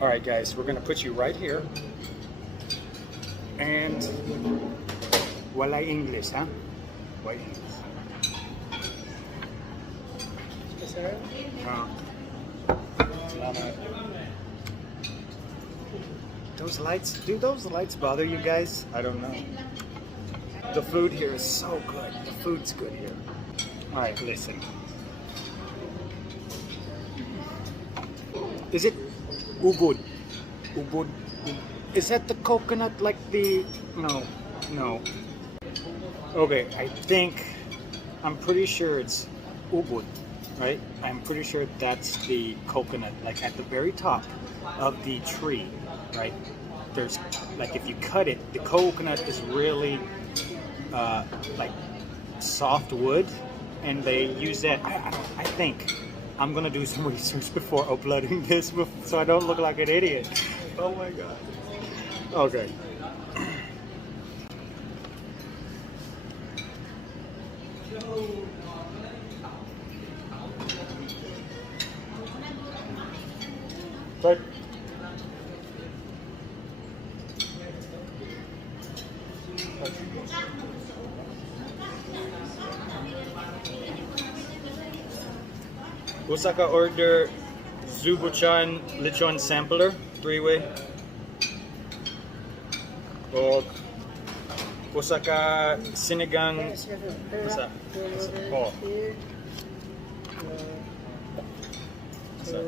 All right, guys, we're gonna put you right here. And wala English, huh? Wala English. Yes, sir. Salamat. Those lights, do those lights bother you guys? I don't know. The food here is so good. The food's good here. All right, listen. Is it ubud? Ubud? Is that the coconut like the... No, no. Okay, I'm pretty sure it's ubud, right? I'm pretty sure that's the coconut, like at the very top of the tree, right? There's, like if you cut it, the coconut is really like soft wood, and they use that. I think I'm gonna do some research before uploading this, so I don't look like an idiot. Oh my god. Okay. But Osaka order Zubuchan lechon sampler 3-way. O Osaka sinigang. Isa. Oh. Isa.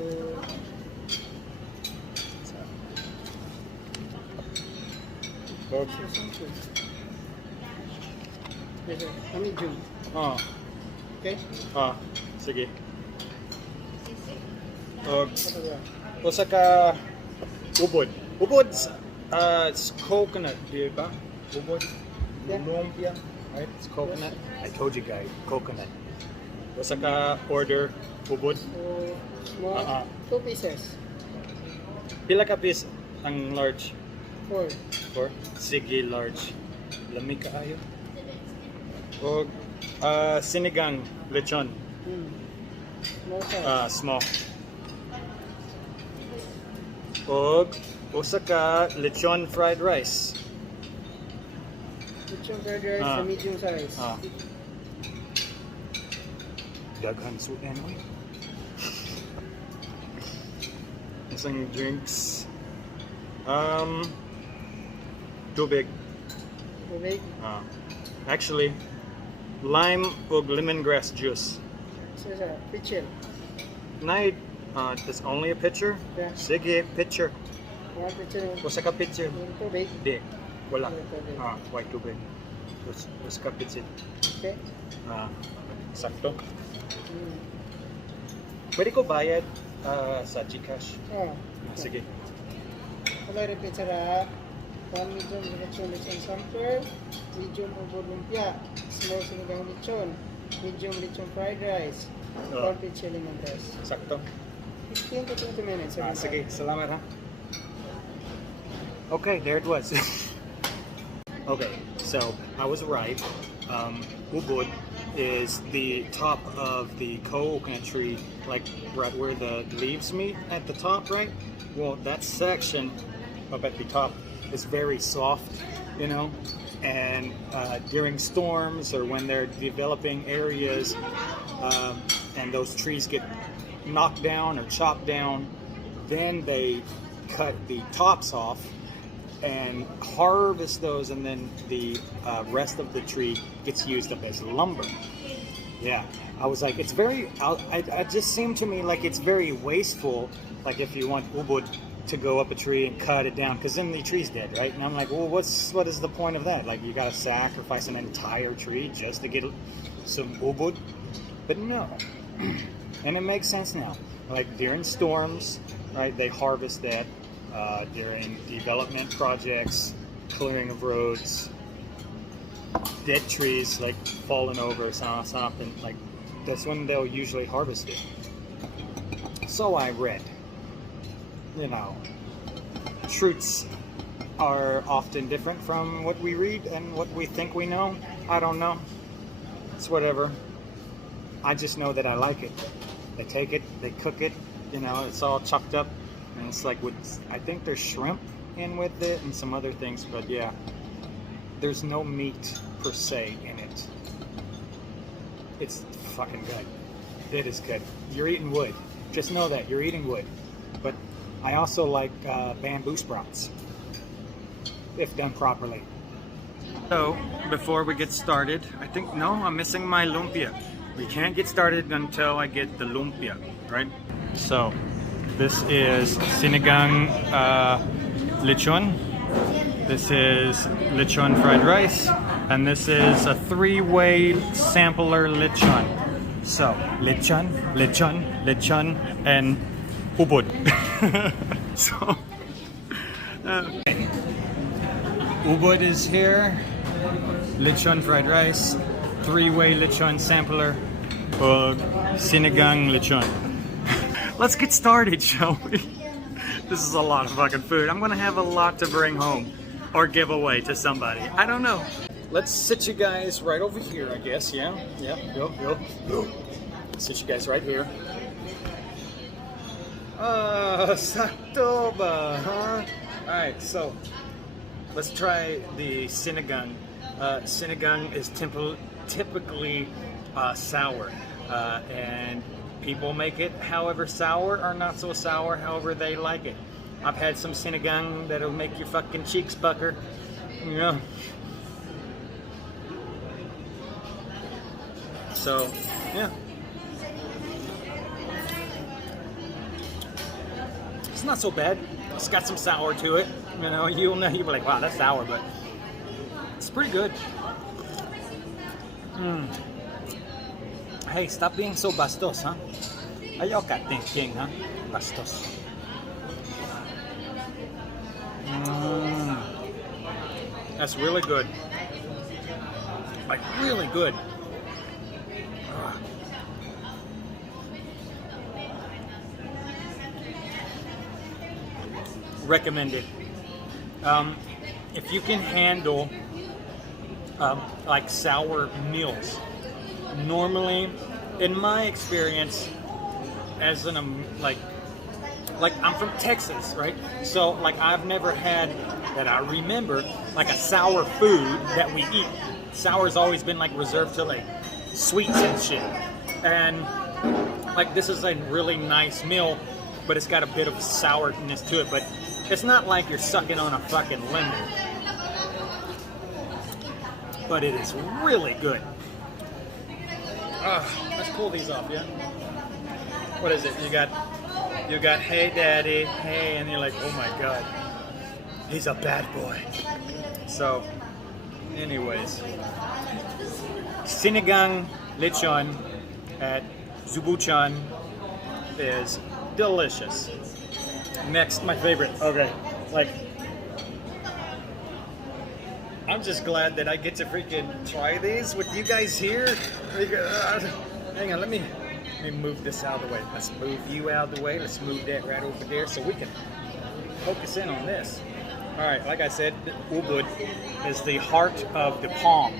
Medium. Oh. Okay. Sige. Osaka ubod. Ubod, it's coconut, di ba? Ubod. Lumpia, right? It's coconut. I told you guys, coconut. Osaka order ubod. So, small, 2 pieces. Pila ka piece ang large? 4. 4? Sige, large. Lamig kaayo. O sinigang lechon. Small size. Small. O Osaka lechon fried rice. Lechon fried rice sa medium size. Daghan so anyway. Isang drinks. Tubig. Tubig. Actually, lime ug lemongrass juice. So, pitcher. Night, there's only a pitcher? Yeah. Sige, pitcher. One pitcher. Osaka pitcher. Yung tubig. Di, wala. Wala tubig. White tubig. Osaka pitcher. Okay. Sakto. Pwede ko bayad sa Gcash? Sige. Wala rin pizza ra. 1 medium lechon sampler, medium ubod lumpia, small sinigang lechon, medium lechon fried rice, 1 pitcher lemongrass. Sakto. 15 to 20 minutes. Sige, salamat ha. Okay, there it was. Okay, so I was right. Ubud is the top of the coconut tree, like right where the leaves meet at the top, right? Well, that section up at the top is very soft, you know, and during storms or when they're developing areas and those trees get knocked down or chopped down, then they cut the tops off and harvest those, and then the rest of the tree gets used up as lumber. Yeah, I was like, it's very, it just seemed to me like it's very wasteful, like if you want ubud to go up a tree and cut it down, because then the tree's dead, right? And I'm like, well, what is the point of that? Like, you gotta sacrifice an entire tree just to get some ubud? But no. And it makes sense now. Like during storms, right, they harvest that. During development projects, clearing of roads, dead trees like falling over or something, like that's when they'll usually harvest it. So I read, you know, truths are often different from what we read and what we think we know. I don't know. It's whatever. I just know that I like it. They take it, they cook it, you know, it's all chucked up, and it's like with, I think there's shrimp in with it and some other things, but yeah, there's no meat per se in it. It's fucking good. It is good. You're eating wood. Just know that you're eating wood. But I also like bamboo sprouts, if done properly. So before we get started, I think, no, I'm missing my lumpia. We can't get started until I get the lumpia, right? So this is sinigang lechon. This is lechon fried rice, and this is a three-way sampler lechon. So lechon, lechon, lechon, and ubod. So okay. Ubod is here. Lechon fried rice, three-way lechon sampler, sinigang lechon. Let's get started, shall we? This is a lot of fucking food. I'm gonna have a lot to bring home or give away to somebody. I don't know. Let's sit you guys right over here, I guess. Yeah, go. Sit you guys right here. Sakto ba, huh? Alright, so let's try the sinigang. Sinigang is typically sour, and people make it however sour or not so sour, however they like it. I've had some sinigang that'll make your fucking cheeks pucker, you know. So, yeah. It's not so bad. It's got some sour to it. You know, you'll be like, wow, that's sour, but it's pretty good. Hey, stop being so bastos, huh? Ayaw ka ting, huh? Bastos. That's really good. Like, really good. Recommended. If you can handle like sour meals, normally, in my experience, as an like I'm from Texas, right? So like I've never had, that I remember, like a sour food that we eat. Sour's always been like reserved to like sweets and shit. And like this is a really nice meal, but it's got a bit of sourness to it. But it's not like you're sucking on a fucking lemon. But it is really good. Let's pull these off, yeah? What is it? You got, hey daddy, hey, and you're like, oh my god, he's a bad boy. So, anyways, sinigang lechon at Zubuchan is delicious. Next, my favorite. Okay, like, I'm just glad that I get to freaking try these with you guys here. Hang on, let me move this out of the way. Let's move you out of the way. Let's move that right over there so we can focus in on this. All right, like I said, ubud is the heart of the palm,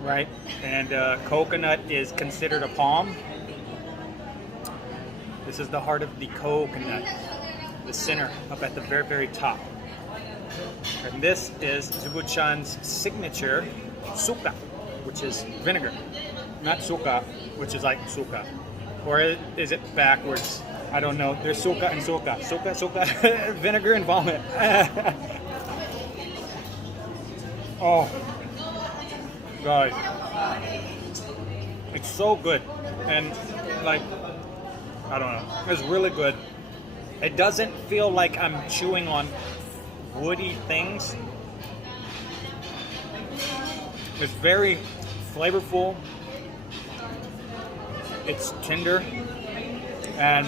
right? And coconut is considered a palm. This is the heart of the coconut, the center up at the very, very top. And this is Zubuchan's signature suka, which is vinegar. Not suka, which is like suka. Or is it backwards? I don't know. There's suka and suka. Suka, vinegar and vomit. Oh, guys. It's so good. And like, I don't know. It's really good. It doesn't feel like I'm chewing on woody things. It's very flavorful. It's tender, and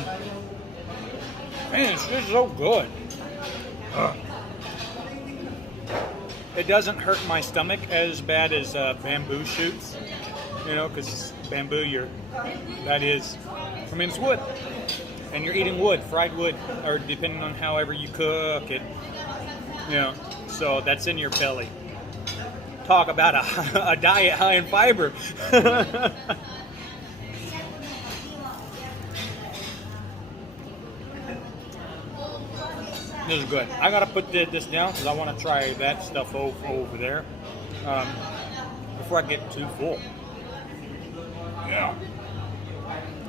man, it's just so good. It doesn't hurt my stomach as bad as bamboo shoots, you know, because bamboo, it's wood, and you're eating wood, fried wood, or depending on however you cook it, you know, so that's in your belly. Talk about a diet high in fiber. This is good. I gotta put this down because I want to try that stuff over there before I get too full. Yeah.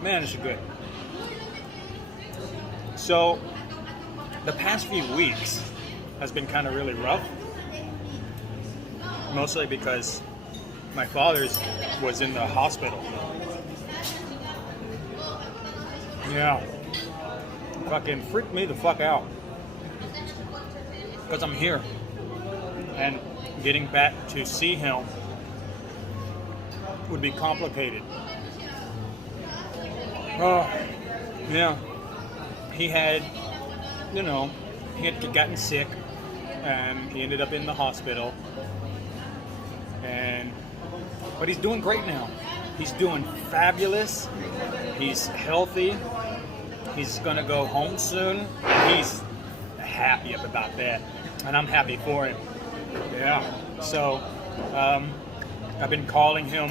Man, this is good. So, the past few weeks has been kind of really rough. Mostly because my father's was in the hospital. Yeah. Fucking freaked me the fuck out. Because I'm here. And getting back to see him would be complicated. Oh, yeah. He had, he had gotten sick and he ended up in the hospital. But he's doing great now. He's doing fabulous. He's healthy. He's gonna go home soon. He's happy about that, and I'm happy for him. Yeah. So I've been calling him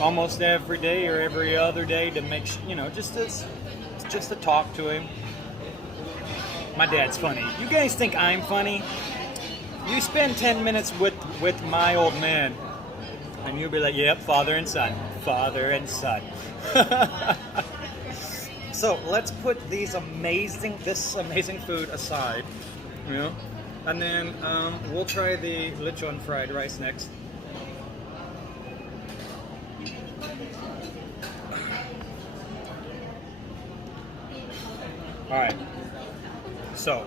almost every day or every other day to make sure, just to talk to him. My dad's funny. You guys think I'm funny? You spend 10 minutes with my old man, and you'll be like, yep, father and son. Father and son. So let's put this amazing food aside, and then we'll try the lechon fried rice next. All right. So,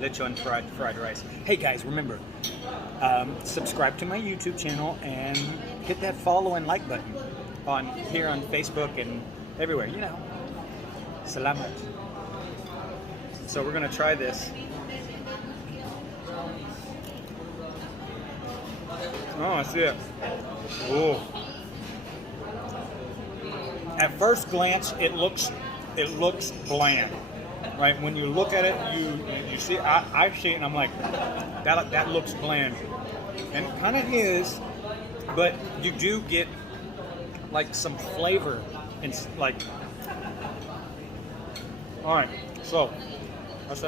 lechon fried rice. Hey guys, remember, subscribe to my YouTube channel and hit that follow and like button here on Facebook and everywhere. Salamat. So we're gonna try this. Oh, I see it. Ooh. At first glance, it looks bland, right? When you look at it, you see. I see it, and I'm like, that looks bland, and it kind of is, but you do get like some flavor and like. All right, so that's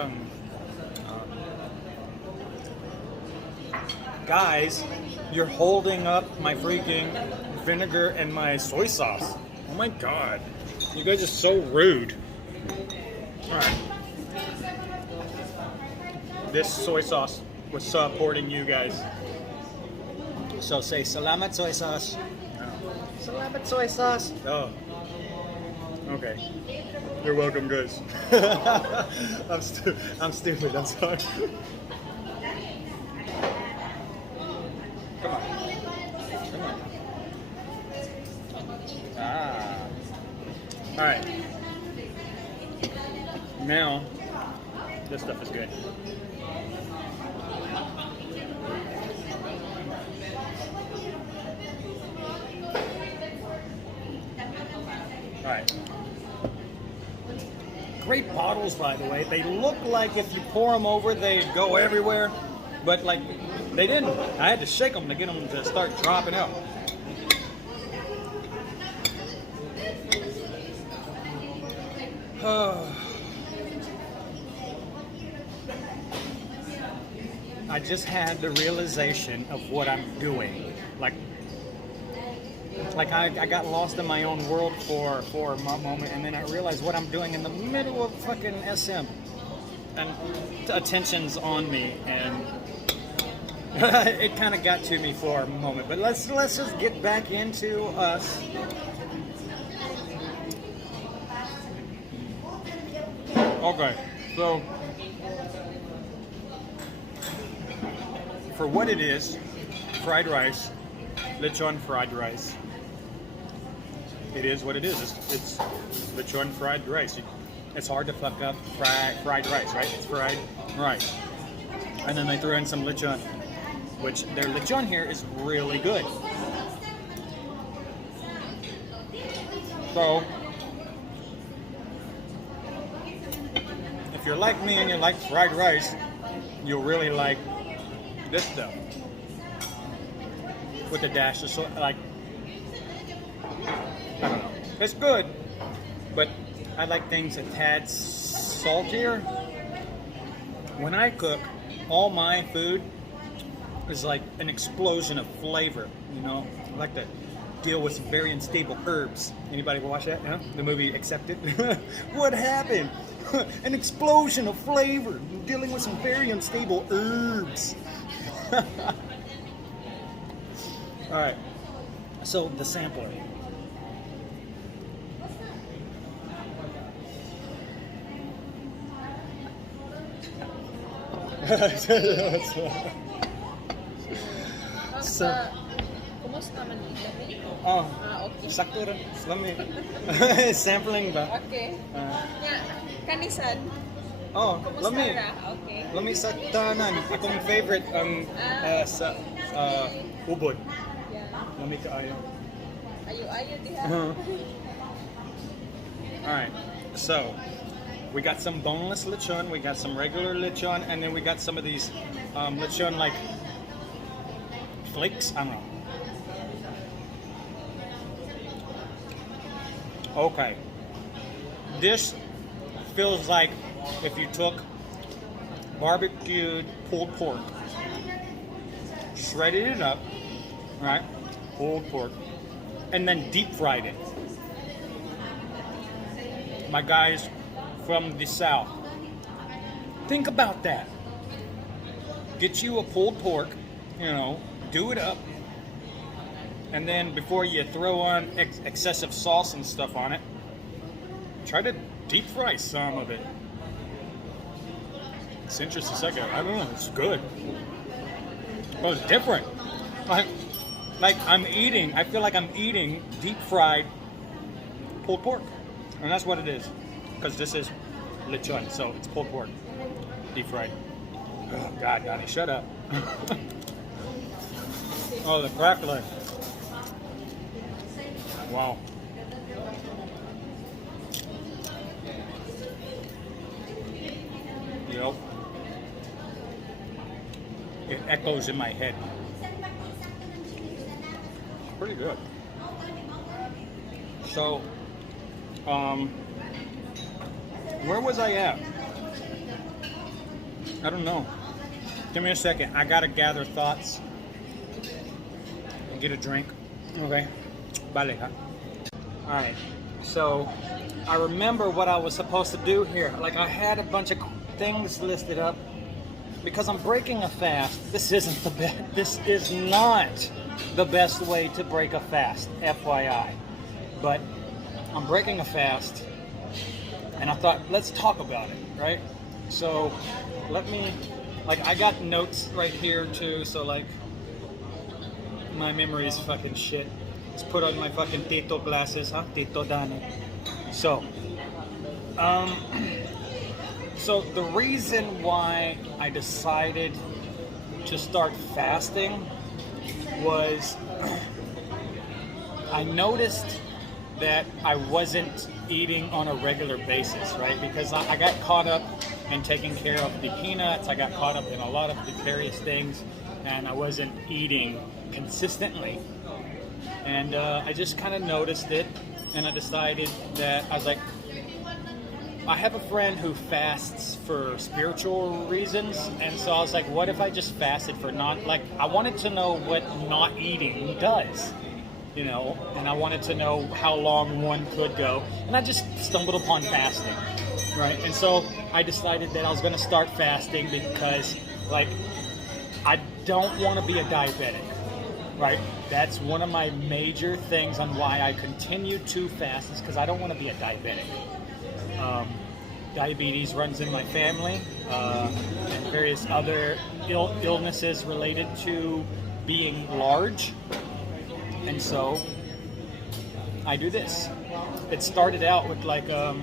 guys, you're holding up my freaking vinegar and my soy sauce. Oh my god, you guys are so rude. All right, this soy sauce was supporting you guys. So say salamat soy sauce. Salamat soy sauce. Oh. Okay. You're welcome, guys. I'm stupid. I'm sorry. Come on. Ah. All right. Now, this stuff is good. All right. Great bottles, by the way. They look like if you pour them over, they'd go everywhere, but like they didn't. I had to shake them to get them to start dropping out. I just had the realization of what I'm doing. Like I got lost in my own world for a moment, and then I realized what I'm doing in the middle of fucking SM, and attention's on me, and it kind of got to me for a moment. But let's just get back into us. Okay, so for what it is, fried rice, lechon fried rice. It is what it is. It's lechon fried rice. It's hard to fuck up fried rice, right? It's fried rice. And then they throw in some lechon, which their lechon here is really good. So, if you're like me and you like fried rice, you'll really like this stuff. With a dash of I don't know. It's good, but I like things a tad saltier. when I cook, all my food is like an explosion of flavor. You know, I like to deal with some very unstable herbs. Anybody watch that? Huh? The movie Accepted? What happened? An explosion of flavor. You're dealing with some very unstable herbs. All right. So the sampler. So, Kumusta man dito? oh, Okay. sakto rin. Lami. Sampling ba? Okay. Ah, Nga, kanisan. oh, Kumusta lami. ra? Okay. Lami sa tanan. Akong favorite ang sa ubod. Yeah. Lami kaayo. Ayo-ayo diha. Alright, so we got some boneless lechon, we got some regular lechon, and then we got some of these lechon like flakes. I don't know. Okay. This feels like if you took barbecued pulled pork, shredded it up, right? Pulled pork, and then deep fried it. My guys from the South, think about that. Get you a pulled pork, you know, do it up, and then before you throw on excessive sauce and stuff on it, try to deep fry some of it. It's interesting. Second, I don't know. It's good. But it's different. Like I'm eating. I feel like I'm eating deep fried pulled pork, and that's what it is. Because this is lechon, so it's pulled pork, deep fried. Oh God, Donnie, shut up. Oh, the crackling. Wow. Yep. It echoes in my head. Pretty good. So, where was I at? I don't know. Give me a second. I gotta gather thoughts and get a drink. Okay. Vale, huh? Alright. So, I remember what I was supposed to do here. Like, I had a bunch of things listed up because I'm breaking a fast. This isn't the best. This is not the best way to break a fast, FYI. But I'm breaking a fast, and I thought, let's talk about it, right? So let me, like, I got notes right here too, so like, my memory is fucking shit. Let's put on my fucking Tito glasses, huh? Tito Dani. So, so the reason why I decided to start fasting was I noticed that I wasn't eating on a regular basis, right? Because I got caught up in taking care of the peanuts, I got caught up in a lot of the various things, and I wasn't eating consistently. And I just kind of noticed it, and I decided that I was like, I have a friend who fasts for spiritual reasons, and so I was like, what if I just fasted for I wanted to know what not eating does, you know, and I wanted to know how long one could go, and I just stumbled upon fasting, right? And so I decided that I was going to start fasting because, like, I don't want to be a diabetic, right? That's one of my major things on why I continue to fast is because I don't want to be a diabetic. Diabetes runs in my family, and various other illnesses related to being large, and so I do this. It started out with like I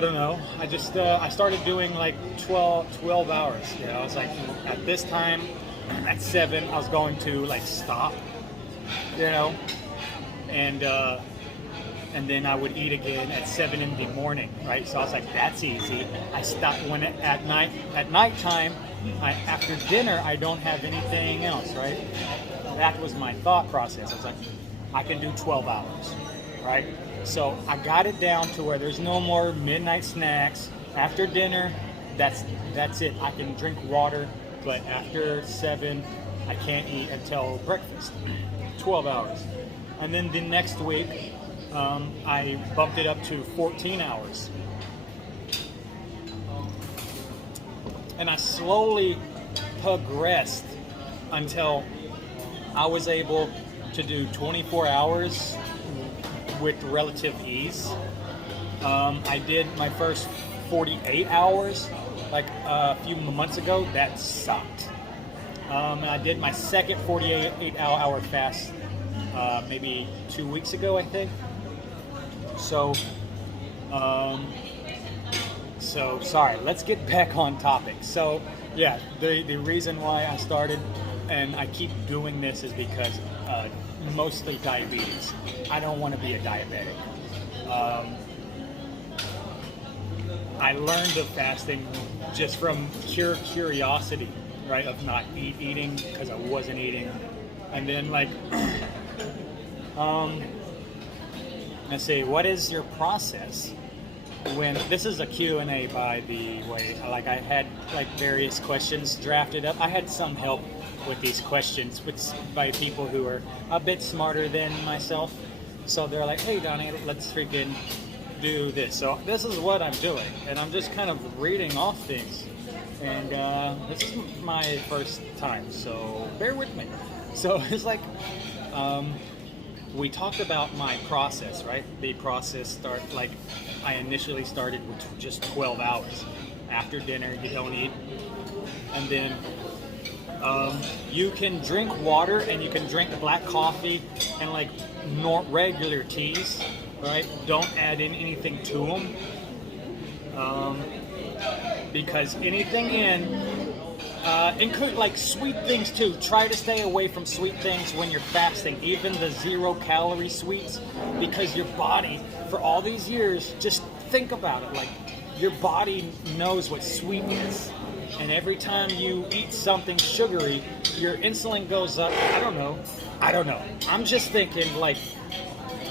don't know. I just I started doing like 12 hours. You know, I was like, at this time, at 7, I was going to like stop. You know, and then I would eat again at 7 in the morning, right? So I was like, that's easy. I stopped when at nighttime, after dinner, I don't have anything else, right? That was my thought process. I was like, I can do 12 hours, right? So I got it down to where there's no more midnight snacks. After dinner, that's it. I can drink water, but after 7, I can't eat until breakfast. 12 hours. And then the next week, I bumped it up to 14 hours. And I slowly progressed until I was able to do 24 hours with relative ease. I did my first 48 hours like a few months ago. That sucked. And I did my second 48-hour fast maybe 2 weeks ago, I think. So sorry, let's get back on topic. So yeah, the reason why I started and I keep doing this is because mostly diabetes. I don't want to be a diabetic. I learned of fasting just from curiosity, right? Of not eating because I wasn't eating. And then like, let's see, what is your process? When this is a Q&A, by the way, like I had like various questions drafted up. I had some help with these questions by people who are a bit smarter than myself. So they're like, hey Donnie, let's freaking do this. So this is what I'm doing, and I'm just kind of reading off things. And this is my first time, so bear with me. So it's like, we talked about my process, right? The process I initially started with just 12 hours. After dinner, you don't eat. And then you can drink water and you can drink black coffee and like regular teas, right? Don't add in anything to them. Because anything include like sweet things too. Try to stay away from sweet things when you're fasting, even the 0-calorie sweets, because your body, for all these years, just think about it, like your body knows what sweet is, and every time you eat something sugary, your insulin goes up. I don't know. I'm just thinking, like,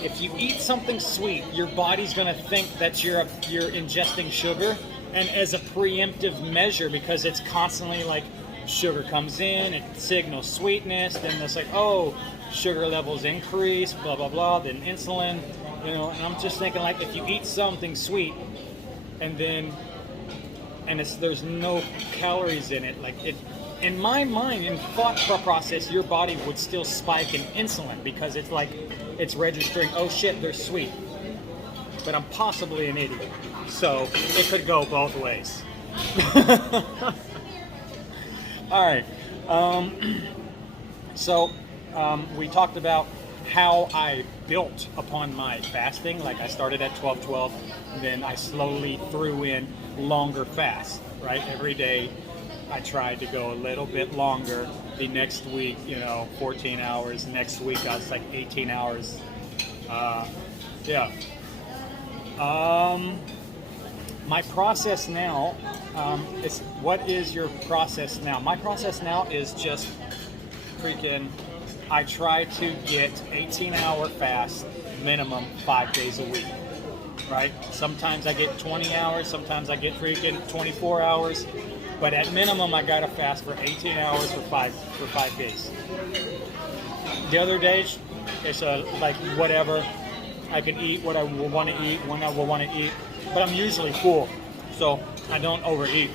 if you eat something sweet, your body's gonna think that you're ingesting sugar. And as a preemptive measure, because it's constantly like sugar comes in, it signals sweetness, then it's like, oh, sugar levels increase, blah, blah, blah, then insulin, and I'm just thinking like if you eat something sweet and there's no calories in it, like it, in my mind, in thought process, your body would still spike in insulin because it's like, it's registering, oh shit, they're sweet. But I'm possibly an idiot. So it could go both ways. All right. We talked about how I built upon my fasting. Like I started at 12-12, and then I slowly threw in longer fasts, right? Every day I tried to go a little bit longer. The next week, 14 hours. Next week I was like 18 hours. Yeah. My process now is, what is your process now? My process now is just I try to get 18-hour fast minimum 5 days a week, right? Sometimes I get 20 hours, sometimes I get 24 hours, but at minimum I gotta fast for 18 hours for five days. The other days, it's like whatever. I can eat what I will want to eat when I will want to eat, but I'm usually full, so I don't overeat.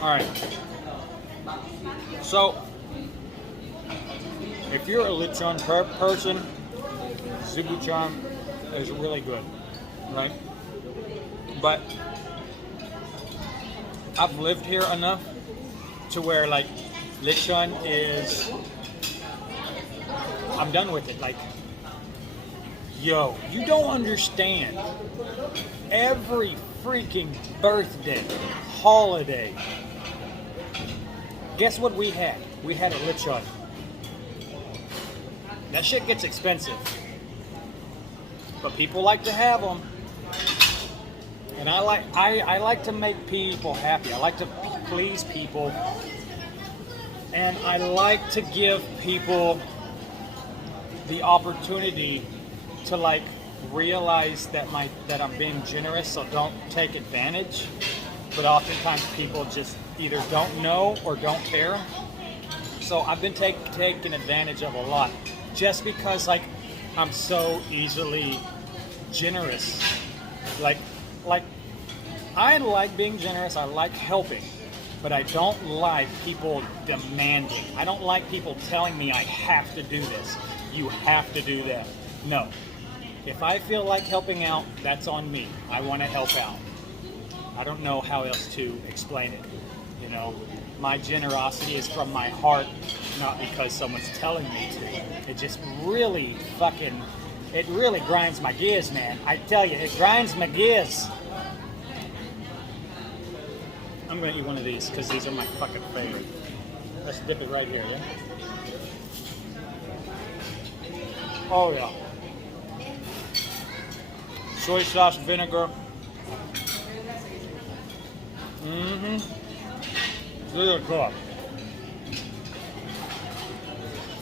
All right. So, if you're a lechon person, zubuchan is really good, right? But I've lived here enough to where like lechon is, I'm done with it. Like, yo, you don't understand. Every freaking birthday, holiday, guess what we had? We had a lechon. That shit gets expensive, but people like to have them. And I like to make people happy. I like to please people, and I like to give people the opportunity to like realize that I'm being generous, so don't take advantage. But oftentimes people just either don't know or don't care. So I've been taken advantage of a lot, just because like I'm so easily generous. Like I like being generous. I like helping, but I don't like people demanding. I don't like people telling me I have to do this. You have to do that. No. If I feel like helping out, that's on me. I want to help out. I don't know how else to explain it. You know, my generosity is from my heart, not because someone's telling me to. It just really it really grinds my gears, man. I tell you, it grinds my gears. I'm gonna eat one of these because these are my fucking favorite. Let's dip it right here, yeah? Oh yeah. Soy sauce, vinegar. Really good.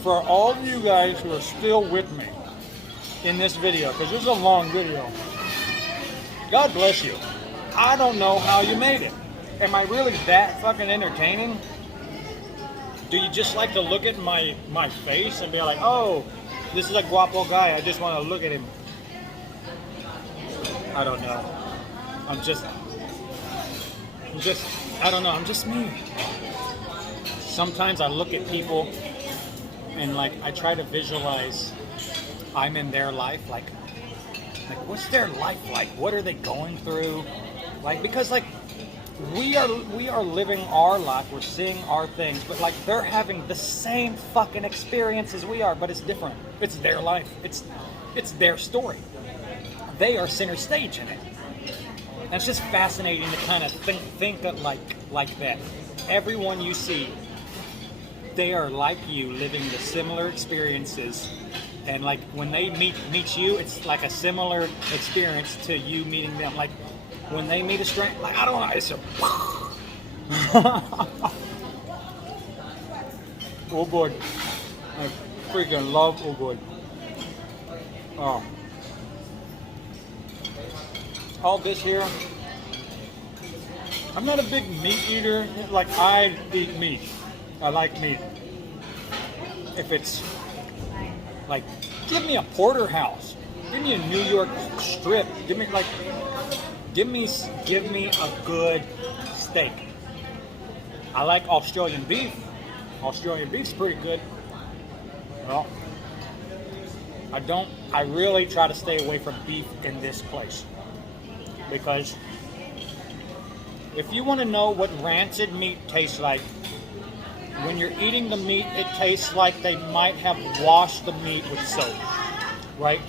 For all of you guys who are still with me in this video, because this is a long video, God bless you. I don't know how you made it. Am I really that fucking entertaining? Do you just like to look at my face and be like, oh, this is a guapo guy, I just want to look at him? I don't know. I'm just, I don't know, I'm just me. Sometimes I look at people and like I try to visualize I'm in their life, like what's their life like? What are they going through? Like, because like we are living our life, we're seeing our things, but like they're having the same fucking experience as we are, but it's different. It's their life. It's their story. They are center stage in it. And it's just fascinating to kind of think that like that. Everyone you see, they are like you, living the similar experiences, and like when they meet you, it's like a similar experience to you meeting them. Like when they meet a stranger, like I don't know, it's a oh boy, I freaking love oh boy. Oh, all this here. I'm not a big meat eater. Like I eat meat. I like meat. If it's like, give me a porterhouse, give me a New York strip, give me a good steak. I like Australian beef. Australian beef's pretty good. Well, I really try to stay away from beef in this place, because if you want to know what rancid meat tastes like, when you're eating the meat, it tastes like they might have washed the meat with soap, right?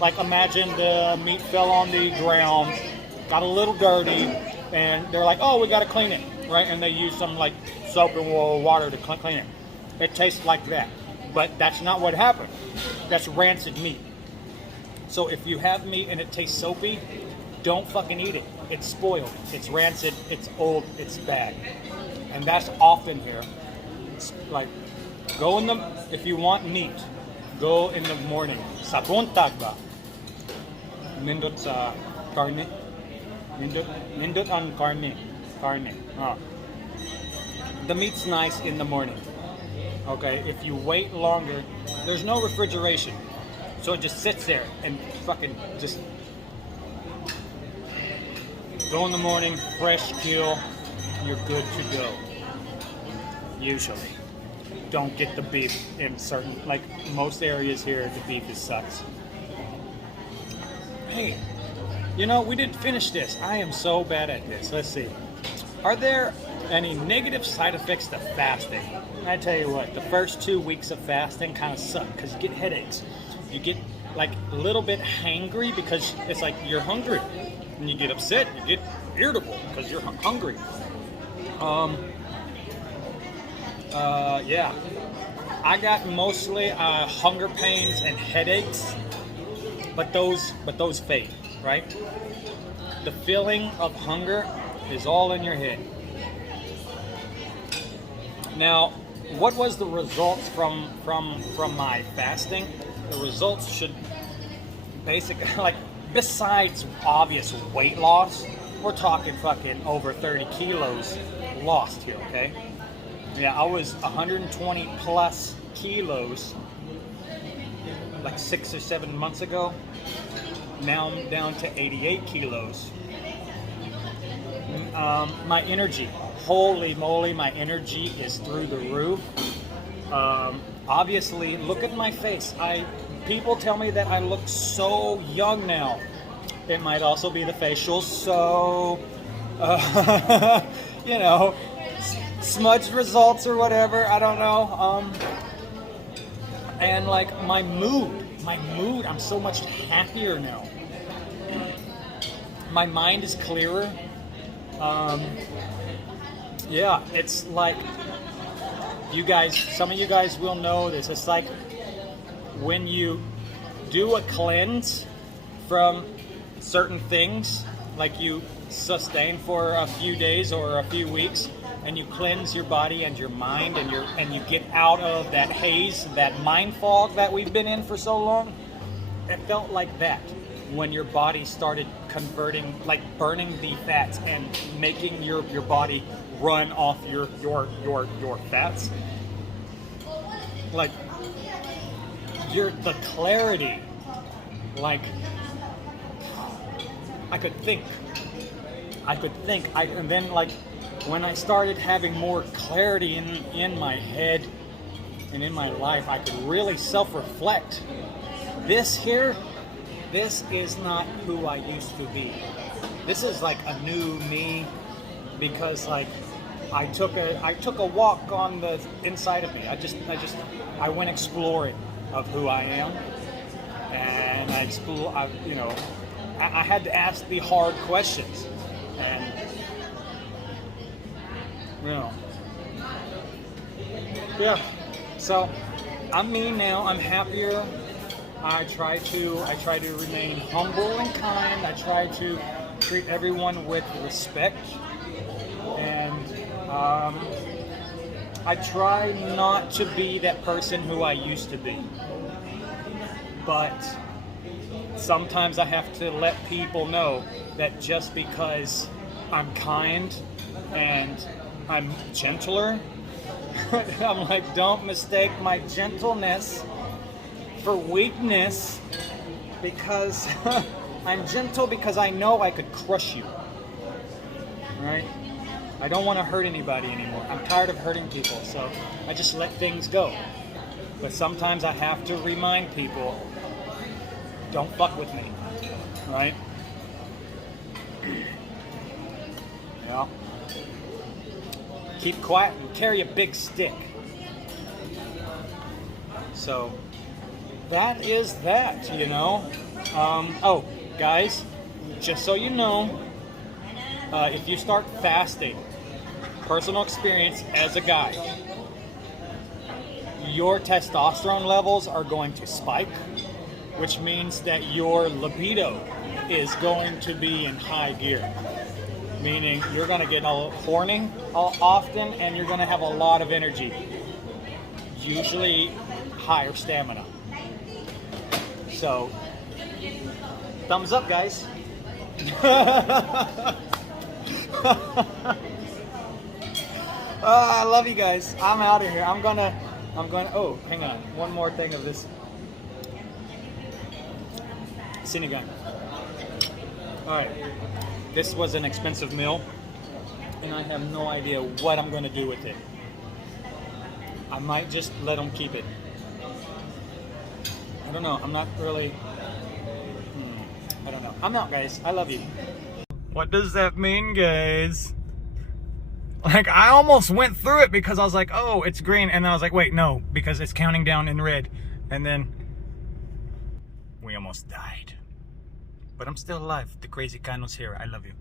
Like imagine the meat fell on the ground, got a little dirty, and they're like, oh, we got to clean it, right? And they use some like soap and water to clean it. It tastes like that, but that's not what happened. That's rancid meat. So if you have meat and it tastes soapy, don't fucking eat it. It's spoiled, it's rancid, it's old, it's bad. And that's often here. It's like, if you want meat, go in the morning. Sa buntag ba? Nindot sa karne. Nindot on karne. Ah. The meat's nice in the morning. Okay, if you wait longer, there's no refrigeration. So it just sits there and fucking just go in the morning, fresh kill, you're good to go. Usually. Don't get the beef in certain, like most areas here, the beef is sucks. Hey, you know, we didn't finish this. I am so bad at this. Let's see. Are there any negative side effects to fasting? I tell you what, the first 2 weeks of fasting kind of suck because you get headaches. You get like a little bit hangry because it's like you're hungry. And you get upset, you get irritable because you're hungry. Yeah. I got mostly hunger pains and headaches, but those fade, right? The feeling of hunger is all in your head. Now, what was the results from my fasting? The results should basically, like, besides obvious weight loss, we're talking fucking over 30 kilos lost here, okay? Yeah, I was 120 plus kilos like 6 or 7 months ago. Now I'm down to 88 kilos. My energy, holy moly, my energy is through the roof. Obviously, look at my face. People tell me that I look so young now. It might also be the facials, so you know, smudged results or whatever. I don't know. And like my mood, I'm so much happier now. My mind is clearer. Yeah, it's like some of you guys will know this. It's like when you do a cleanse from certain things, like you sustain for a few days or a few weeks, and you cleanse your body and your mind, and you get out of that haze, that mind fog that we've been in for so long. It felt like that when your body started converting, like burning the fats and making your body run off your fats. Like the clarity, like I could think, and then like when I started having more clarity in my head and in my life, I could really self-reflect. This is not who I used to be. This is like a new me, because like I took a walk on the inside of me. I went exploring of who I am, and I had to ask the hard questions, and yeah. So I'm me now. I'm happier. I try to remain humble and kind. I try to treat everyone with respect, and I try not to be that person who I used to be. But sometimes I have to let people know that just because I'm kind and I'm gentler, I'm like, don't mistake my gentleness for weakness, because I'm gentle because I know I could crush you, right? I don't want to hurt anybody anymore. I'm tired of hurting people, so I just let things go. But sometimes I have to remind people, don't fuck with me, right? Yeah. Keep quiet and carry a big stick. So that is that, oh, guys, just so you know, if you start fasting, personal experience as a guy, your testosterone levels are going to spike, which means that your libido is going to be in high gear. Meaning you're going to get horny often, and you're going to have a lot of energy, usually higher stamina. So, thumbs up, guys. I love you guys. I'm out of here. I'm gonna. Oh, hang on. One more thing of this. Sinigang. All right. This was an expensive meal, and I have no idea what I'm going to do with it. I might just let them keep it. I don't know. I'm not really... I don't know. I'm out, guys. I love you. What does that mean, guys? Like, I almost went through it because I was like, oh, it's green. And then I was like, wait, no, because it's counting down in red. And then we almost died. But I'm still alive. The crazy Kano's here. I love you.